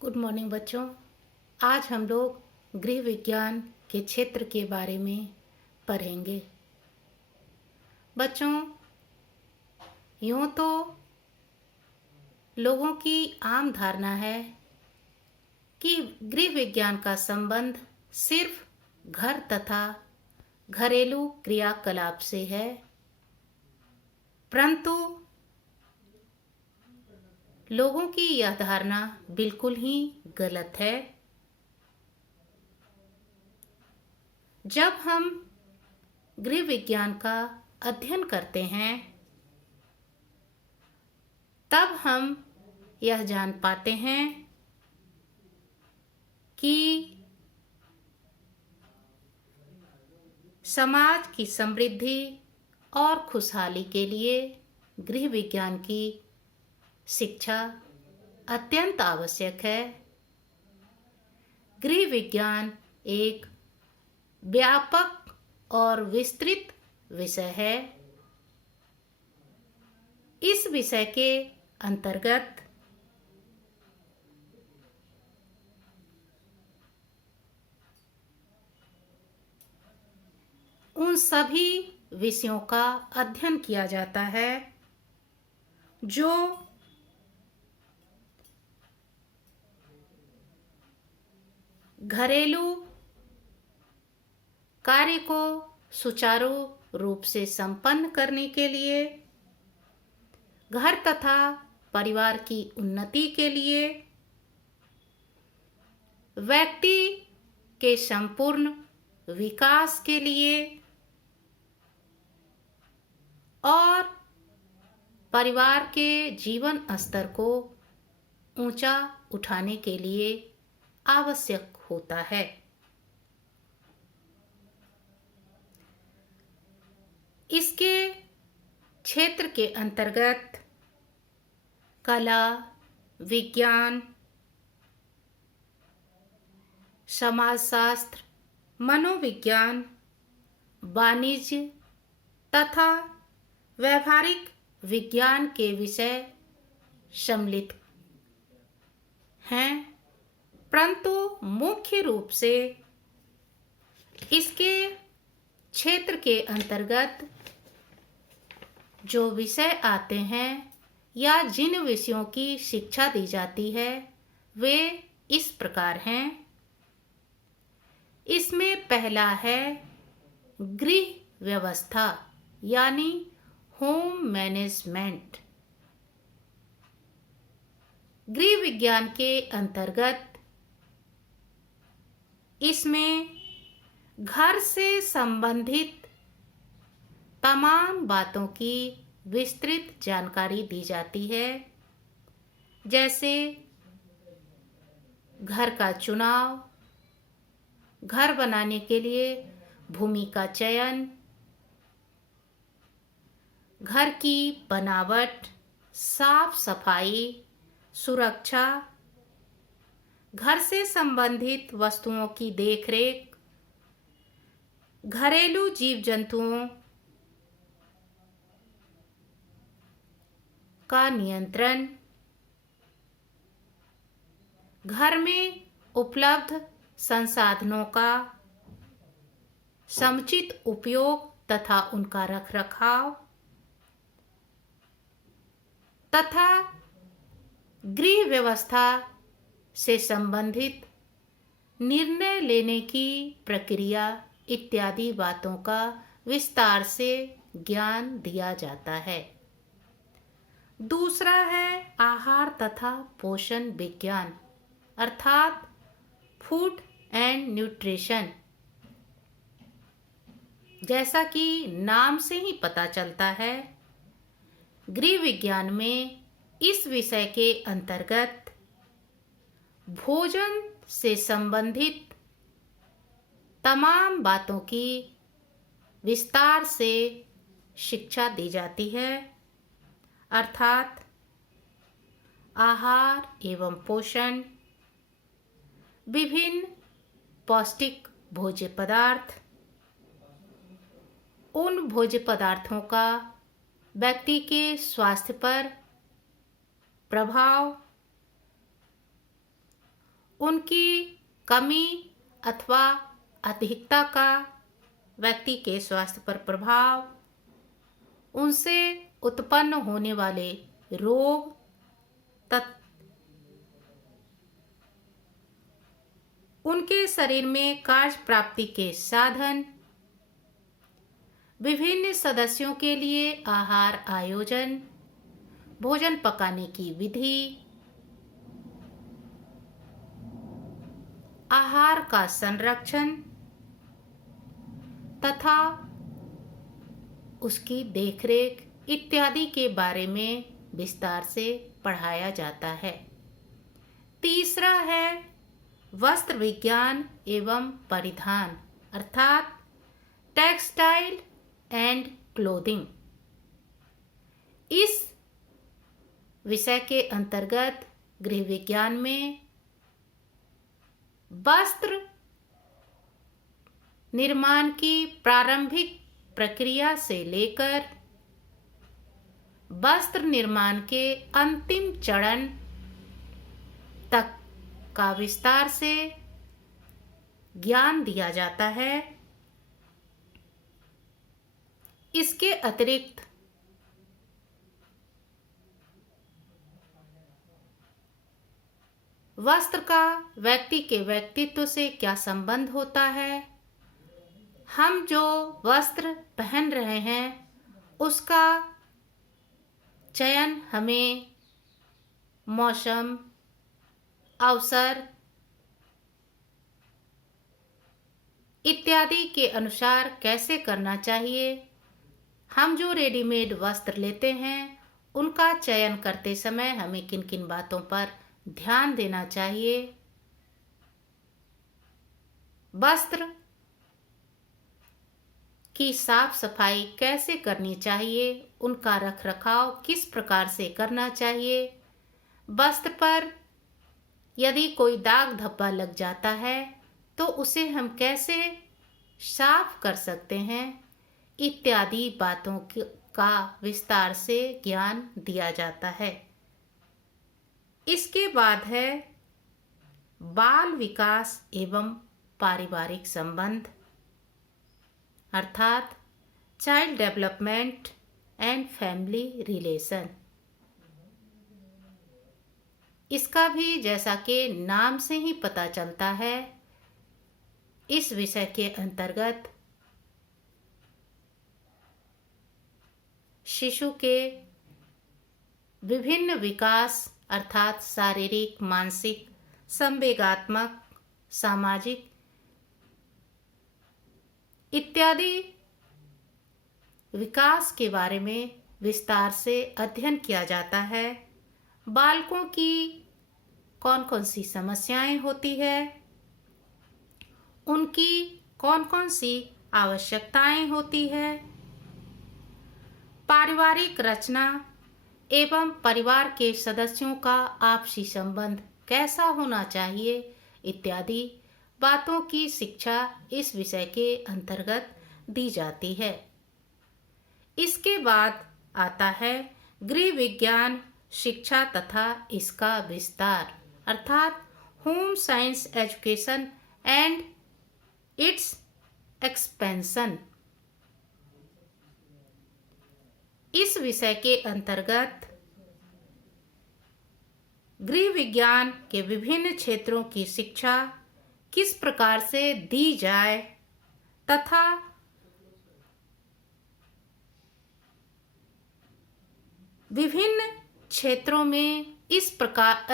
Good morning बच्चों। आज हम लोग गृह विज्ञान के क्षेत्र के बारे में पढ़ेंगे। बच्चों, यूँ तो लोगों की आम धारणा है कि गृह विज्ञान का संबंध सिर्फ घर तथा घरेलू क्रियाकलाप से है, परंतु लोगों की यह धारणा बिल्कुल ही गलत है। जब हम गृह विज्ञान का अध्ययन करते हैं तब हम यह जान पाते हैं कि समाज की समृद्धि और खुशहाली के लिए गृह विज्ञान की शिक्षा अत्यंत आवश्यक है। गृह विज्ञान एक व्यापक और विस्तृत विषय है। इस विषय के अंतर्गत उन सभी विषयों का अध्ययन किया जाता है जो घरेलू कार्य को सुचारू रूप से संपन्न करने के लिए, घर तथा परिवार की उन्नति के लिए, व्यक्ति के संपूर्ण विकास के लिए और परिवार के जीवन स्तर को ऊंचा उठाने के लिए आवश्यक होता है। इसके क्षेत्र के अंतर्गत कला, विज्ञान, समाजशास्त्र, मनोविज्ञान, वाणिज्य तथा व्यावहारिक विज्ञान के विषय सम्मिलित हैं, परंतु मुख्य रूप से इसके क्षेत्र के अंतर्गत जो विषय आते हैं या जिन विषयों की शिक्षा दी जाती है वे इस प्रकार हैं। इसमें पहला है गृह व्यवस्था यानी होम मैनेजमेंट। गृह विज्ञान के अंतर्गत इसमें घर से संबंधित तमाम बातों की विस्तृत जानकारी दी जाती है, जैसे घर का चुनाव, घर बनाने के लिए भूमि का चयन, घर की बनावट, साफ सफाई, सुरक्षा, घर से संबंधित वस्तुओं की देखरेख, घरेलू जीव जंतुओं का नियंत्रण, घर में उपलब्ध संसाधनों का समुचित उपयोग तथा उनका रखरखाव तथा गृह व्यवस्था से संबंधित निर्णय लेने की प्रक्रिया इत्यादि बातों का विस्तार से ज्ञान दिया जाता है। दूसरा है आहार तथा पोषण विज्ञान अर्थात फूड एंड न्यूट्रिशन। जैसा कि नाम से ही पता चलता है, गृह विज्ञान में इस विषय के अंतर्गत भोजन से संबंधित तमाम बातों की विस्तार से शिक्षा दी जाती है, अर्थात आहार एवं पोषण, विभिन्न पौष्टिक भोज्य पदार्थ, उन भोज्य पदार्थों का व्यक्ति के स्वास्थ्य पर प्रभाव उनकी कमी अथवा अधिकता का व्यक्ति के स्वास्थ्य पर प्रभाव, उनसे उत्पन्न होने वाले रोग उनके शरीर में कार्य प्राप्ति के साधन, विभिन्न सदस्यों के लिए आहार आयोजन, भोजन पकाने की विधि, आहार का संरक्षण तथा उसकी देखरेख इत्यादि के बारे में विस्तार से पढ़ाया जाता है। तीसरा है वस्त्र विज्ञान एवं परिधान अर्थात टेक्सटाइल एंड क्लोथिंग। इस विषय के अंतर्गत गृह विज्ञान में वस्त्र निर्माण की प्रारंभिक प्रक्रिया से लेकर वस्त्र निर्माण के अंतिम चरण तक का विस्तार से ज्ञान दिया जाता है। इसके अतिरिक्त वस्त्र का व्यक्ति के व्यक्तित्व से क्या संबंध होता है, हम जो वस्त्र पहन रहे हैं उसका चयन हमें मौसम, अवसर इत्यादि के अनुसार कैसे करना चाहिए। हम जो रेडीमेड वस्त्र लेते हैं उनका चयन करते समय हमें किन किन बातों पर ध्यान देना चाहिए। वस्त्र की साफ सफाई कैसे करनी चाहिए, उनका रख रखाव किस प्रकार से करना चाहिए, वस्त्र पर यदि कोई दाग धब्बा लग जाता है तो उसे हम कैसे साफ कर सकते हैं, इत्यादि बातों का विस्तार से ज्ञान दिया जाता है। इसके बाद है बाल विकास एवं पारिवारिक संबंध अर्थात child development and family relation. इसका भी जैसा कि नाम से ही पता चलता है, इस विषय के अंतर्गत शिशु के विभिन्न विकास अर्थात शारीरिक, मानसिक, संवेगात्मक, सामाजिक इत्यादि विकास के बारे में विस्तार से अध्ययन किया जाता है। बालकों की कौन कौन सी समस्याएं होती है, उनकी कौन कौन सी आवश्यकताएं होती है, पारिवारिक रचना एवं परिवार के सदस्यों का आपसी संबंध कैसा होना चाहिए इत्यादि बातों की शिक्षा इस विषय के अंतर्गत दी जाती है। इसके बाद आता है गृह विज्ञान शिक्षा तथा इसका विस्तार अर्थात home science education and it's expansion. इस विषय के अंतर्गत गृह विज्ञान के विभिन्न क्षेत्रों की शिक्षा किस प्रकार से दी जाए तथा विभिन्न क्षेत्रों में इस प्रकार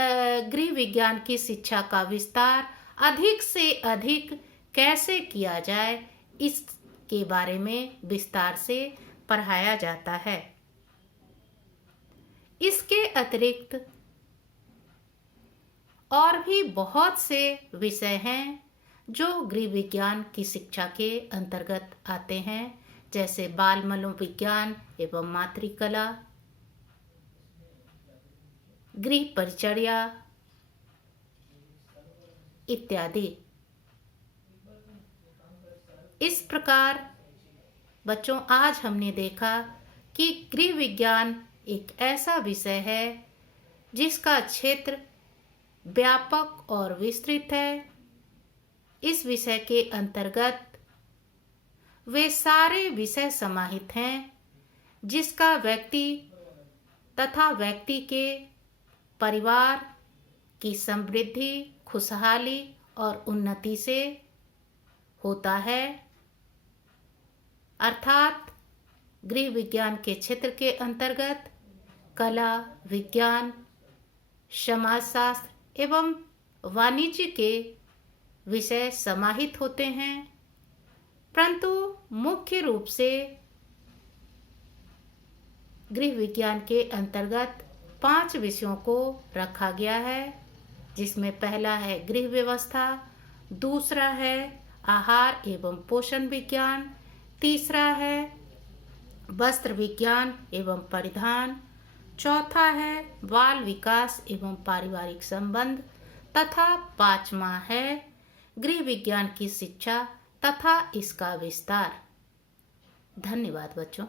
गृह विज्ञान की शिक्षा का विस्तार अधिक से अधिक कैसे किया जाए, इसके बारे में विस्तार से पढ़ाया जाता है। इसके अतिरिक्त और भी बहुत से विषय हैं जो गृह विज्ञान की शिक्षा के अंतर्गत आते हैं, जैसे बाल मनोविज्ञान एवं मातृकला, गृह परिचर्या इत्यादि। इस प्रकार बच्चों आज हमने देखा कि गृह विज्ञान एक ऐसा विषय है जिसका क्षेत्र व्यापक और विस्तृत है। इस विषय के अंतर्गत वे सारे विषय समाहित हैं जिसका व्यक्ति तथा व्यक्ति के परिवार की समृद्धि, खुशहाली और उन्नति से होता है। अर्थात गृह विज्ञान के क्षेत्र के अंतर्गत कला, विज्ञान, समाजशास्त्र एवं वाणिज्य के विषय समाहित होते हैं, परंतु मुख्य रूप से गृह विज्ञान के अंतर्गत 5 विषयों को रखा गया है, जिसमें पहला है गृह व्यवस्था, दूसरा है आहार एवं पोषण विज्ञान, तीसरा है वस्त्र विज्ञान एवं परिधान, चौथा है बाल विकास एवं पारिवारिक संबंध तथा 5वां है गृह विज्ञान की शिक्षा तथा इसका विस्तार। धन्यवाद बच्चों।